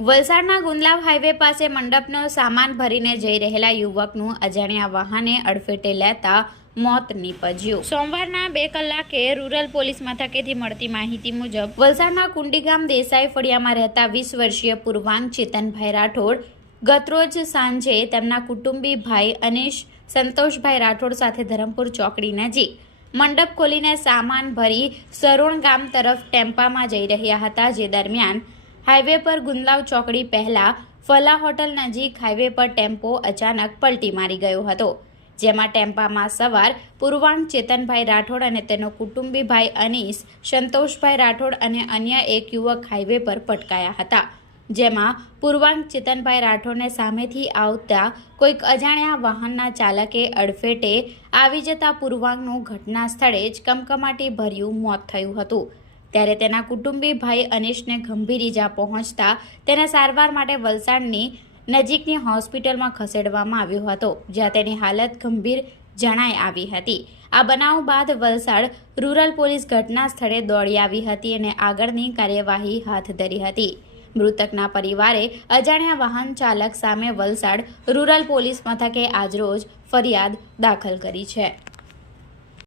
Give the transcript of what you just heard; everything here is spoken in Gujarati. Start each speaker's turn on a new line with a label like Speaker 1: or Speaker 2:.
Speaker 1: વલસાડના ગુંદલાવ હાઈવે પાસે મંડપનો સામાન ભરીને જઈ રહેલા યુવકનું અજાણ્યા વાહને અડફેટે લેતા મોત નીપજ્યું. સોમવારના બે કલાકે રૂરલ પોલીસ મથકેથી મળતી માહિતી મુજબ વલસાડના કુંડીગામ દેસાઈ ફળિયામાં રહેતા વીસ વર્ષીય પૂર્વાંગ ચેતનભાઈ રાઠોડ ગતરોજ સાંજે તેમના કુટુંબી ભાઈ અનિશ સંતોષભાઈ રાઠોડ સાથે ધરમપુર ચોકડી નજીક મંડપ ખોલીને સામાન ભરી સરોણ ગામ તરફ ટેમ્પામાં જઈ રહ્યા હતા જે દરમિયાન હાઈવે પર ગુંદલાવ ચોકડી પહેલાં ફલા હોટલ નજીક હાઈવે પર ટેમ્પો અચાનક પલટી મારી ગયો હતો, જેમાં ટેમ્પામાં સવાર પૂર્વાંગ ચેતનભાઈ રાઠોડ અને તેનો કુટુંબી ભાઈ અનીસ, સંતોષભાઈ રાઠોડ અને અન્ય એક યુવક હાઈવે પર પટકાયા હતા, જેમાં પૂર્વાંગ ચેતનભાઈ રાઠોડને સામેથી આવતા કોઈક અજાણ્યા વાહનના ચાલકે અડફેટે આવી જતા પૂર્વાંગનું ઘટના સ્થળે જ કમકમાટી ભર્યું મોત થયું હતું. ત્યારે તેના કુટુંબી ભાઈ અનિશને ગંભીર ઈજા પહોંચતા તેને સારવાર માટે વલસાડની નજીકની હોસ્પિટલમાં ખસેડવામાં આવ્યો હતો, જ્યાં તેની હાલત ગંભીર જણાઈ આવી હતી. આ બનાવ બાદ વલસાડ રૂરલ પોલીસ ઘટના સ્થળે દોડી આવી હતી અને આગળની કાર્યવાહી હાથ ધરી હતી. મૃતકના પરિવારે અજાણ્યા વાહન ચાલક સામે વલસાડ રૂરલ પોલીસ મથકે આજરોજ ફરિયાદ દાખલ કરી છે.